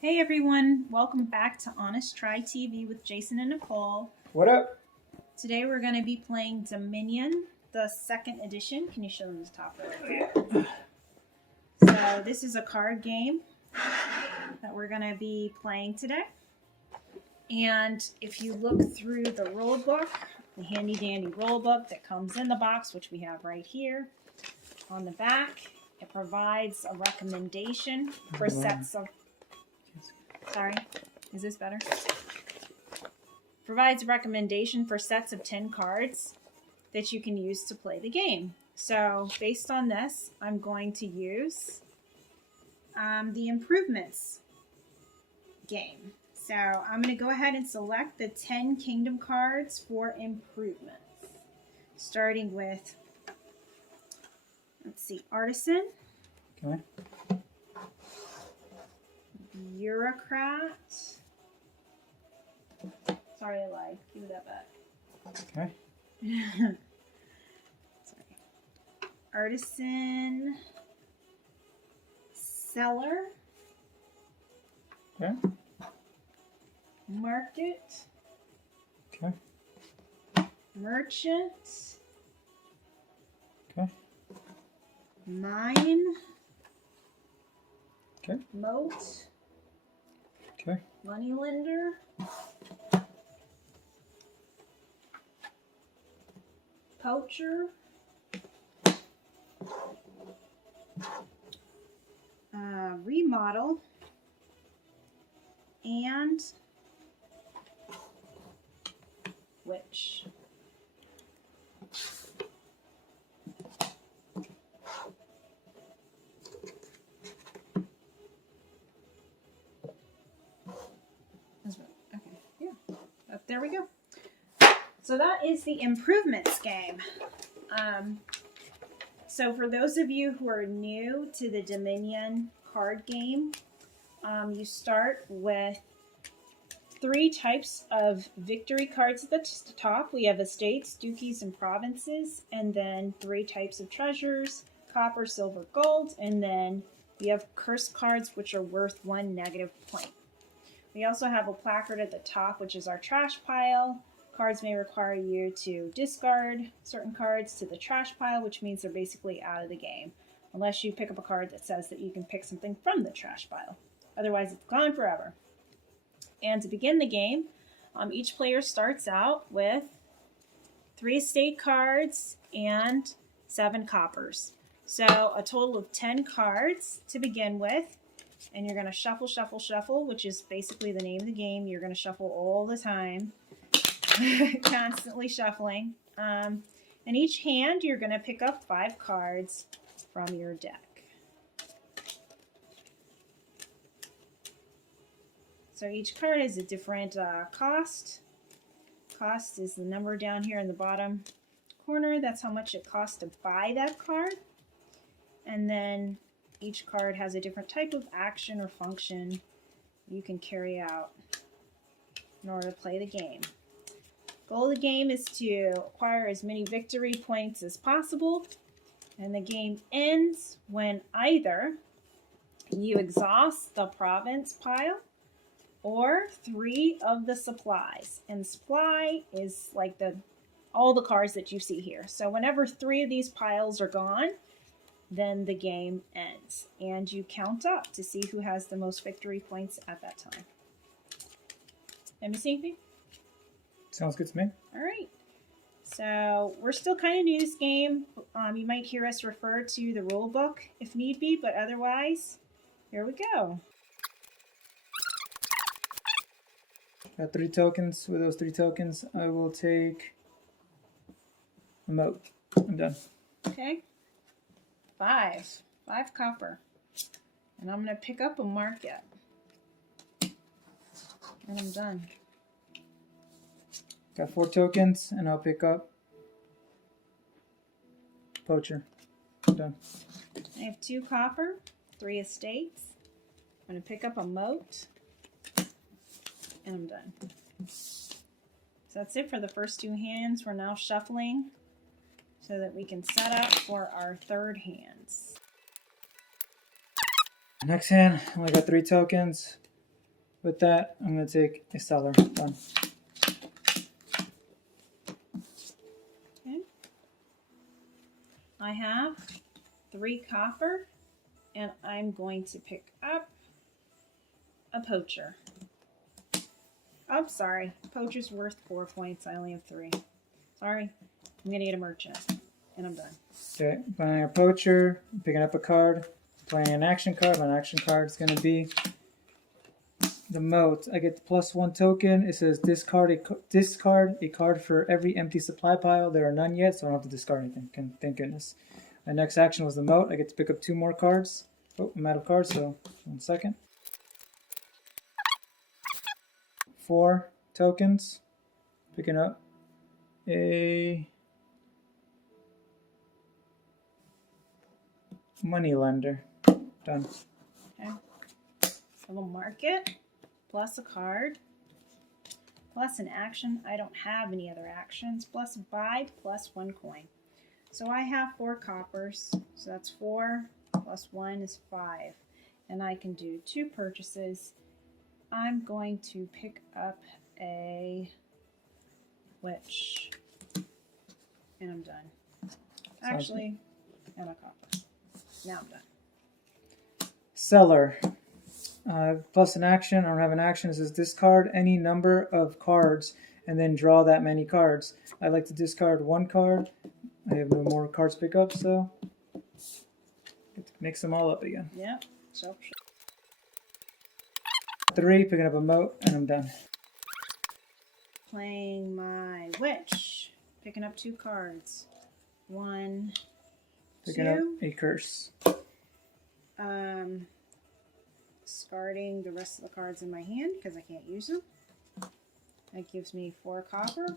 Hey everyone, welcome back to Honest Try TV with Jason and Nicole. What up? Today we're going to be playing Dominion, the second edition. Can you show them the top right? So this is a card game that we're going to be playing today. And if you look through the rule book, the handy dandy rule book that comes in the box, which we have right here on the back, it provides a recommendation for sets of... Sorry, is this better? Provides a recommendation for sets of 10 cards that you can use to play the game. So based on this, I'm going to use the Improvements game. So I'm going to go ahead and select the 10 Kingdom cards for Improvements. Starting with, let's see, Artisan. Okay. Bureaucrat. Sorry, I lied. Give me that back. Okay. Sorry. Artisan. Seller. Okay. Market. Okay. Merchant. Okay. Mine. Okay. Moat. Okay. Moneylender. Poacher. Remodel. And Witch. Okay, yeah, there we go. So that is the Improvements game. So for those of you who are new to the Dominion card game, you start with 3 types of victory cards at the top. We have estates, duchies, and provinces, and then 3 types of treasures, copper, silver, gold, and then we have curse cards, which are worth 1 negative point. We also have a placard at the top, which is our trash pile. Cards may require you to discard certain cards to the trash pile, which means they're basically out of the game, unless you pick up a card that says that you can pick something from the trash pile. Otherwise, it's gone forever. And to begin the game, each player starts out with 3 estate cards and 7 coppers. So a total of 10 cards to begin with. And you're going to shuffle, shuffle, shuffle, which is basically the name of the game. You're going to shuffle all the time, constantly shuffling. And each hand, you're going to pick up 5 cards from your deck. So each card has a different cost. Cost is the number down here in the bottom corner. That's how much it costs to buy that card. And then each card has a different type of action or function you can carry out in order to play the game. Goal of the game is to acquire as many victory points as possible, and the game ends when either you exhaust the province pile or 3 of the supplies. And supply is like all the cards that you see here. So whenever 3 of these piles are gone, then the game ends. And you count up to see who has the most victory points at that time. Am I missing anything? Sounds good to me. All right. So we're still kind of new to this game. You might hear us refer to the rule book if need be, but otherwise, here we go. Got 3 tokens. With those 3 tokens, I will take a moat. I'm done. Okay. 5 copper. And I'm going to pick up a market. And I'm done. Got 4 tokens, and I'll pick up poacher. I'm done. I have 2 copper, 3 estates. I'm going to pick up a moat. And I'm done. So that's it for the first 2 hands. We're now shuffling so that we can set up for our 3rd hands. Next hand, only got 3 tokens. With that, I'm going to take a seller. Done. Okay. I have 3 copper, and I'm going to pick up a poacher. Oh, sorry. Poacher's worth 4 points. I only have 3. Sorry. I'm going to get a merchant, and I'm done. Okay, buying a poacher, picking up a card, playing an action card. My action card is going to be the moat. I get the +1 token. It says discard a card for every empty supply pile. There are none yet, so I don't have to discard anything. Thank goodness. My next action was the moat. I get to pick up 2 more cards. Oh, I'm out of cards, so 1 second. 4 tokens. Picking up a money lender. Done. Okay. I will mark it, plus a card, plus an action. I don't have any other actions, plus a buy, plus 1 coin. So I have 4 coppers, so that's 4 plus 1 is 5. And I can do 2 purchases. I'm going to pick up a witch, and I'm done. Actually, and a copper. Now I'm done. Seller. Plus an action. I don't have an action. It says discard any number of cards and then draw that many cards. I like to discard 1 card. I have no more cards to pick up, so get to mix them all up again. Yep. So 3, picking up a moat, and I'm done. playing my witch, picking up 2 cards. 1, Picking 2. up a curse. Discarding the rest of the cards in my hand because I can't use them. That gives me 4 copper.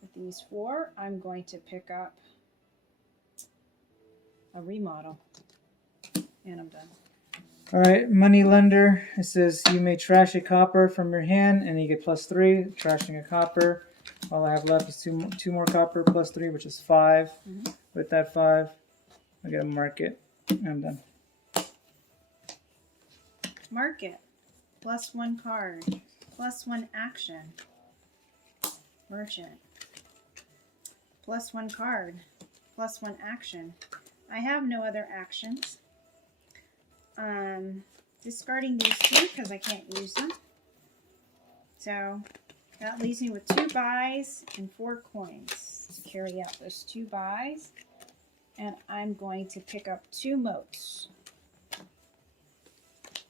With these 4, I'm going to pick up a remodel. And I'm done. Alright, money lender. It says you may trash a copper from your hand and you get +3. Trashing a copper. All I have left is 2 more copper +3, which is 5. With that 5, I get a market. And I'm done. Market. +1 card. +1 action. Merchant. +1 card. +1 action. I have no other actions. Discarding these 2 because I can't use them. So that leaves me with 2 buys and 4 coins to carry out those 2 buys. And I'm going to pick up 2 moats.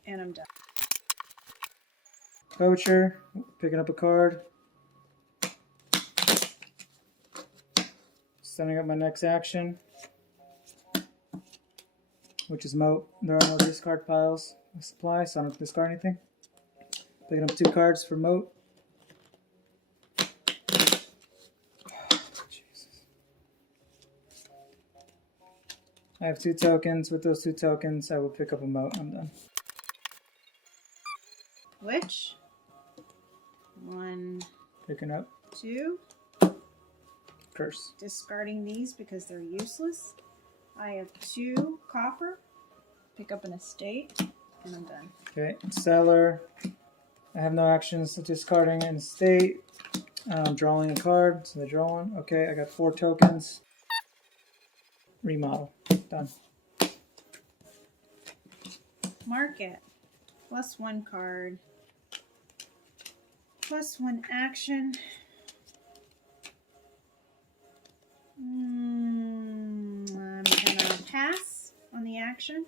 And I'm done. Poacher, picking up a card. Setting up my next action, which is moat. There are no discard piles of supply, so I don't have to discard anything. Picking up 2 cards for moat. Jesus. I have 2 tokens. With those 2 tokens, I will pick up a moat. I'm done. Which 1, Picking up 2. curse. Discarding these because they're useless. I have 2 copper. Pick up an estate, and I'm done. Okay, seller. I have no actions, so discarding an estate. Drawing a card, so they draw 1. Okay, I got 4 tokens. Remodel. Done. Market. +1 card. +1 action. I'm gonna pass on the action.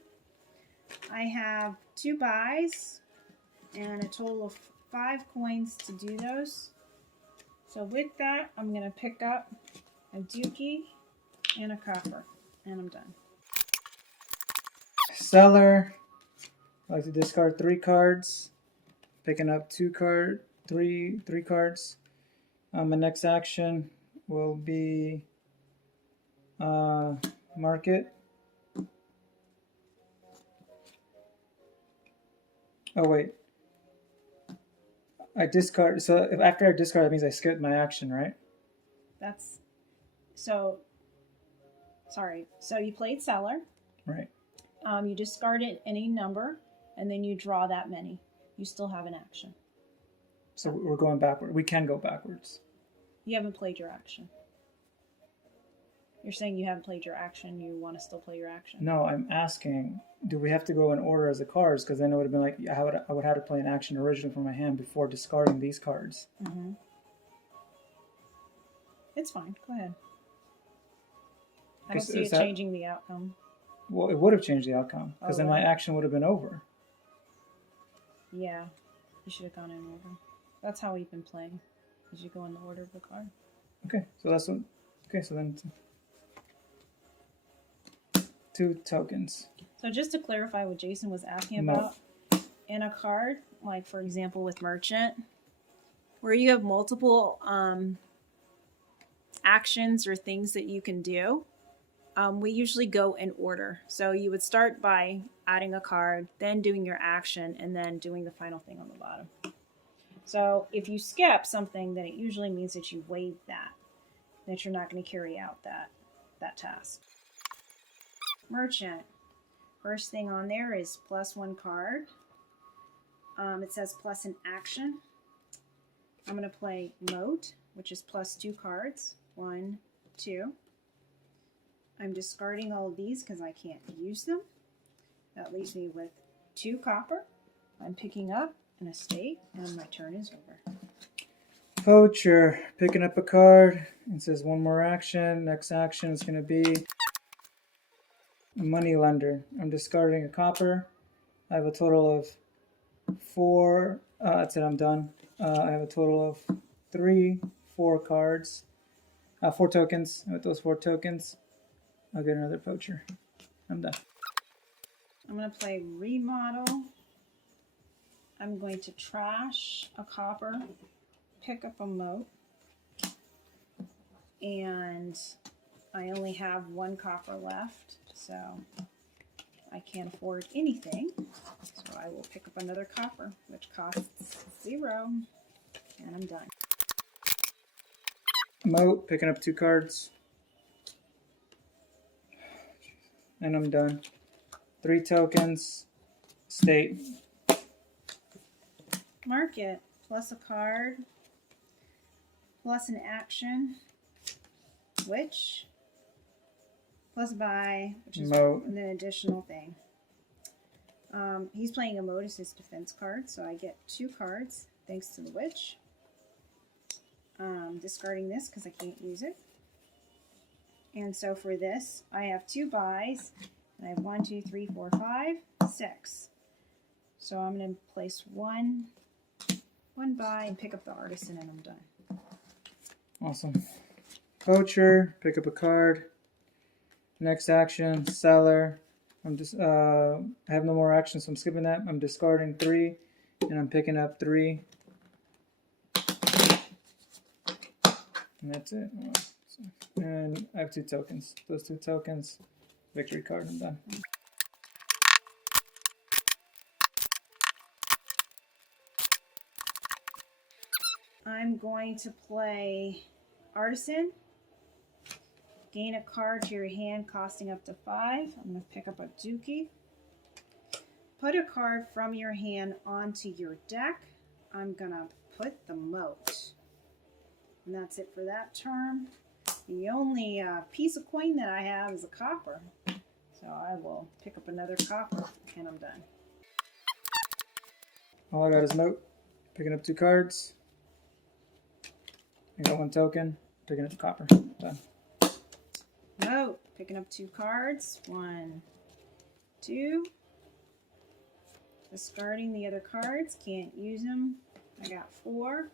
I have 2 buys and a total of 5 coins to do those. So with that, I'm gonna pick up a dookie and a copper, and I'm done. Seller. I like to discard 3 cards. Picking up 3 cards. My next action will be market. Oh wait. I discard. So if after I discard, that means I skip my action, right? That's so. Sorry. So you played seller. Right. You discarded any number, and then you draw that many. You still have an action. So we're going backward. We can go backwards. You haven't played your action. You're saying you haven't played your action. You want to still play your action. No, I'm asking, do we have to go in order as the cards? Because then it would have been like I would have to play an action originally from my hand before discarding these cards. Mm-hmm. It's fine. Go ahead. I don't see it changing the outcome. Well, it would have changed the outcome because then my action would have been over. Yeah, you should have gone in order. That's how we've been playing. Is you go in the order of the card. Okay, so that's what. Okay, so then 2 tokens. So just to clarify what Jason was asking about, in a card, like for example with Merchant, where you have multiple actions or things that you can do, we usually go in order. So you would start by adding a card, then doing your action, and then doing the final thing on the bottom. So if you skip something, then it usually means that you waived that you're not going to carry out that task. Merchant. First thing on there is +1 card. It says plus an action. I'm going to play Moat, which is +2 cards. 1, 2. I'm discarding all of these because I can't use them. That leaves me with 2 copper. I'm picking up an estate, and my turn is over. Poacher, picking up a card. It says 1 more action. Next action is going to be Moneylender. I'm discarding a copper. I have a total of 4. That's it, I'm done. I have a total of 4 cards. 4 tokens. And with those 4 tokens, I'll get another poacher. I'm done. I'm going to play Remodel. I'm going to trash a copper, pick up a moat, and I only have 1 copper left, so I can't afford anything. So I will pick up another copper, which costs 0, and I'm done. Moat, picking up 2 cards. And I'm done. 3 tokens. State. Market, plus a card, plus an action, which, plus buy, which is Moat. an additional thing. He's playing a Moat as his defense card, so I get 2 cards thanks to the witch. Discarding this because I can't use it. And so for this, I have 2 buys, and I have 1, 2, 3, 4, 5, 6. So I'm going to place one buy and pick up the Artisan, and I'm done. Awesome. Poacher, pick up a card. Next action, Seller. I'm just I have no more action, so I'm skipping that. I'm discarding 3, and I'm picking up 3. And that's it. And I have 2 tokens. Those 2 tokens, victory card, I'm done. I'm going to play Artisan. Gain a card to your hand costing up to 5. I'm going to pick up a Dookie. Put a card from your hand onto your deck. I'm going to put the Moat. And that's it for that turn. The only piece of coin that I have is a copper. So I will pick up another copper, and I'm done. All I got is Moat. Picking up 2 cards. I got 1 token. Picking up a copper. Done. Moat. Picking up 2 cards. 1, 2. Discarding the other cards. Can't use them. I got 4.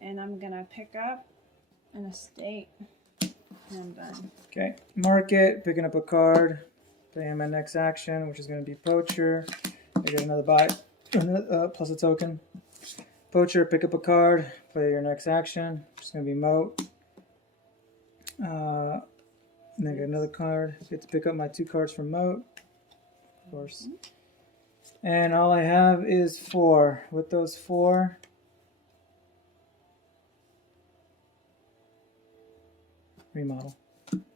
And I'm going to pick up an estate. And I'm done. Okay. Market. Picking up a card. Playing my next action, which is going to be Poacher. I get another buy. Plus a token. Poacher, pick up a card, play your next action, which is going to be Moat. And then get another card. Get to pick up my 2 cards from Moat, of course. And all I have is 4. With those 4, remodel.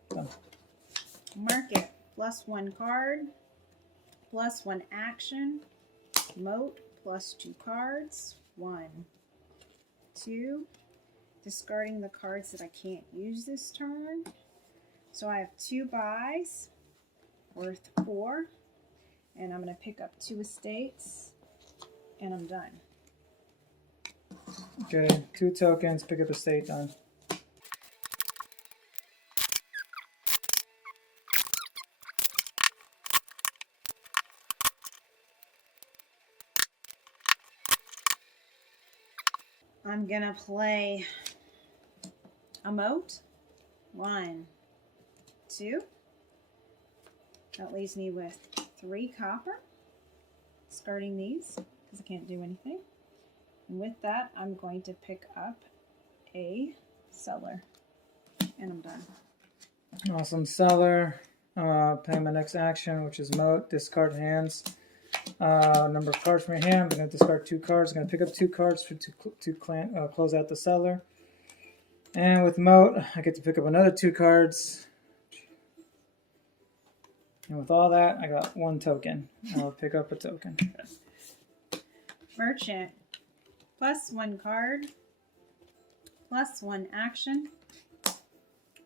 Done. Market, +1 card, +1 action, Moat, plus 2 cards. 1, 2. Discarding the cards that I can't use this turn. So I have 2 buys worth 4. And I'm going to pick up 2 estates. And I'm done. Okay, 2 tokens, pick up a state, done. I'm going to play a moat. 1, 2. That leaves me with 3 copper. Discarding these because I can't do anything. And with that, I'm going to pick up a cellar. And I'm done. Awesome, Cellar. Playing my next action, which is Moat. Discard hands. Number of cards from your hand. I'm going to discard 2 cards. I'm going to pick up 2 cards to close out the Cellar. And with Moat, I get to pick up another 2 cards. And with all that, I got 1 token. I'll pick up a token. Merchant. Plus 1 card. Plus 1 action.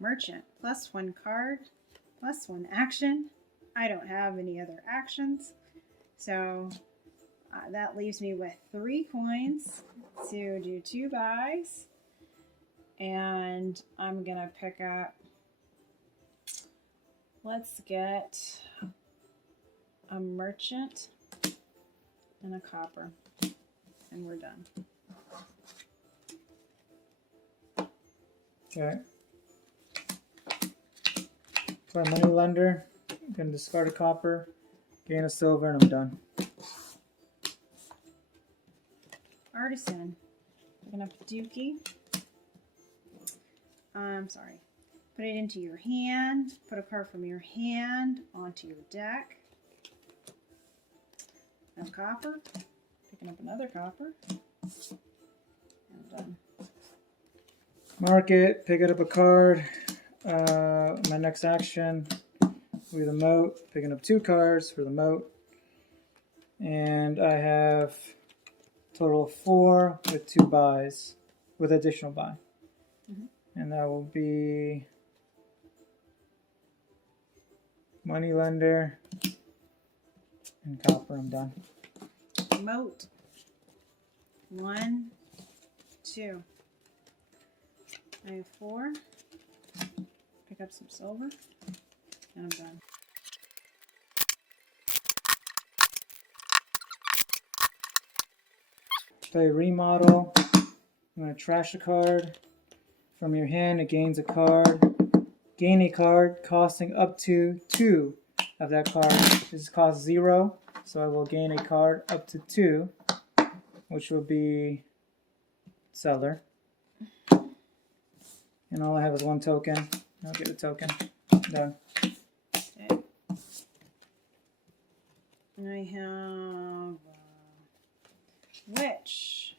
Merchant. Plus 1 card. Plus 1 action. I don't have any other actions. So that leaves me with 3 coins to do 2 buys. And I'm going to pick up, let's get a merchant and a copper. And we're done. Okay. Play Money Lender. I'm going to discard a copper, gain a silver, and I'm done. Artisan. Picking up Dookie. I'm sorry. Put it into your hand. Put a card from your hand onto your deck. A copper. Picking up another copper. And done. Market, pick up a card. My next action with the Moat, picking up 2 cards for the Moat. And I have a total of 4 with 2 buys, with additional buy. And that will be Money Lender and copper. I'm done. Moat. 1, 2. I have 4. Pick up some silver. And I'm done. Play Remodel. I'm going to trash a card. From your hand, it gains a card. Gain a card costing up to 2 of that card. This costs 0, so I will gain a card up to 2, which will be Cellar. And all I have is 1 token. I'll get a token. Done. Okay. And I have Witch.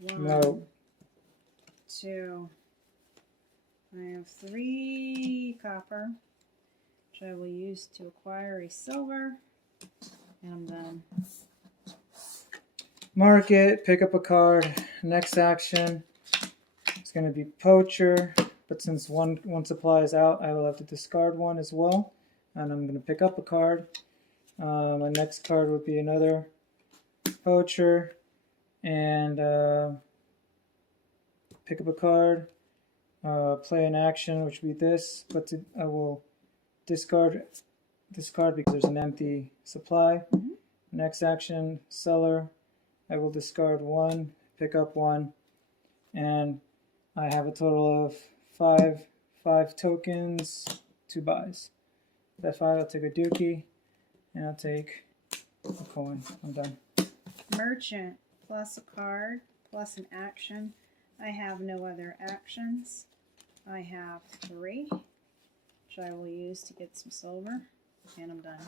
1, No. 2. I have 3 copper, which I will use to acquire a silver. And I'm done. Market, pick up a card. Next action. It's going to be Poacher, but since one supply is out, I will have to discard 1 as well. And I'm going to pick up a card. My next card would be another Poacher, and pick up a card. Play an action, which would be this, but I will discard because there's an empty supply. Next action, Cellar. I will discard 1, pick up 1, and I have a total of 5 tokens, 2 buys. That 5, I'll take a Dookie, and I'll take a coin. I'm done. Merchant, plus a card, plus an action. I have no other actions. I have 3, which I will use to get some silver, and I'm done.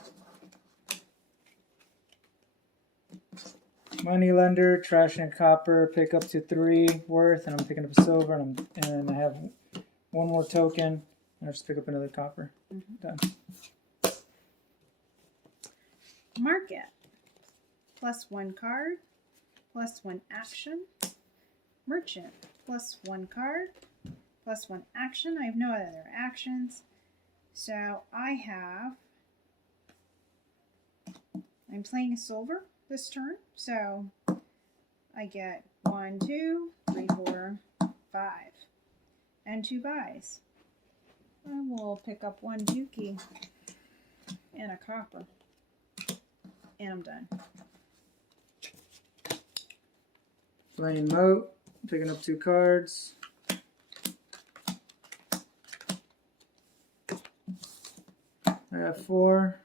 Money Lender, trash and copper, pick up to 3 worth, and I'm picking up a silver, and I have 1 more token, and I'll just pick up another copper. Done. Market, plus 1 card, +1 action. Merchant, +1 card, +1 action. I have no other actions. So I'm playing a silver this turn. So I get 1, 2, 3, 4, 5. And 2 buys. I will pick up 1 dookie and a copper. And I'm done. Playing Moat, picking up 2 cards. I have 4.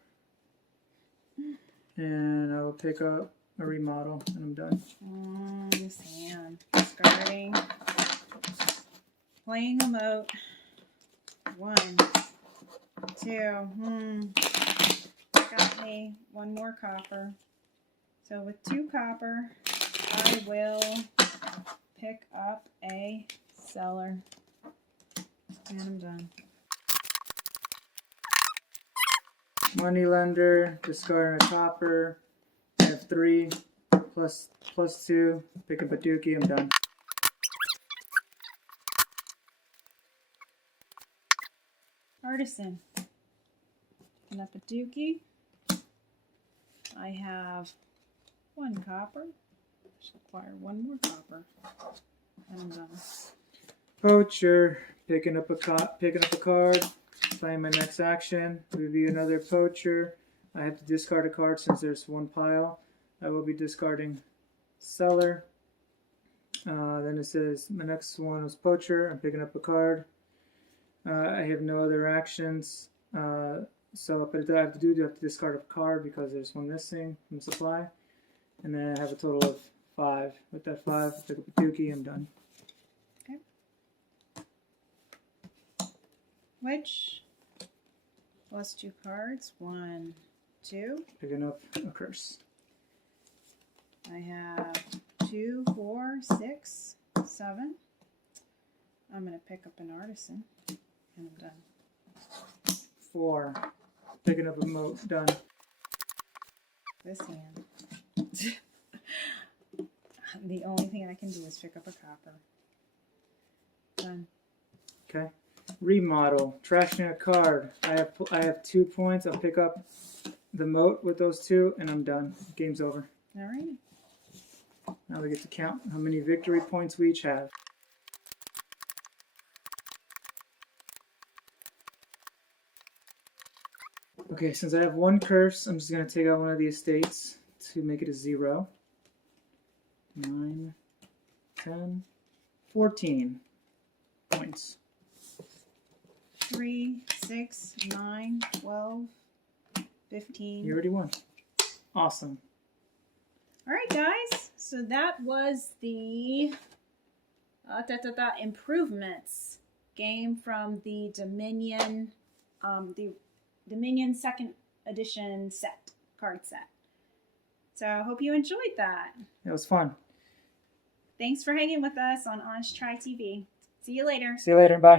And I will pick up a remodel and I'm done. This hand. Discarding. Playing a Moat. 1, 2. Got me 1 more copper. So with 2 copper, I will pick up a Cellar. And I'm done. Moneylender, discarding a copper. I have 3 plus 2. Pick up a dookie. I'm done. Artisan. Picking up a dookie. I have 1 copper. Just acquire 1 more copper. And I'm done. Poacher, picking up a card. Playing my next action. Would be another poacher. I have to discard a card since there's 1 pile. I will be discarding Cellar. Then it says my next one was Poacher. I'm picking up a card. I have no other actions. So what I have to do, I have to discard a card because there's 1 missing from the supply. And then I have a total of 5. With that 5, pick up a dookie. I'm done. Okay. Which +2 cards. 1, 2. Picking up a curse. I have 2, 4, 6, 7. I'm going to pick up an Artisan. And I'm done. 4. Picking up a Moat. Done. This hand. The only thing I can do is pick up a copper. Done. Okay. Remodel. Trashing a card. I have 2 points. I'll pick up the Moat with those 2, and I'm done. Game's over. Alrighty. Now we get to count how many victory points we each have. Okay, since I have 1 curse, I'm just going to take out one of the estates to make it a 0. 9, 10, 14 points. 3, 6, 9, 12, 15. You already won. Awesome. Alright, guys. So that was the Improvements game from the Dominion, Dominion 2nd edition card set. So I hope you enjoyed that. It was fun. Thanks for hanging with us on Honest Try TV. See you later. See you later. Bye.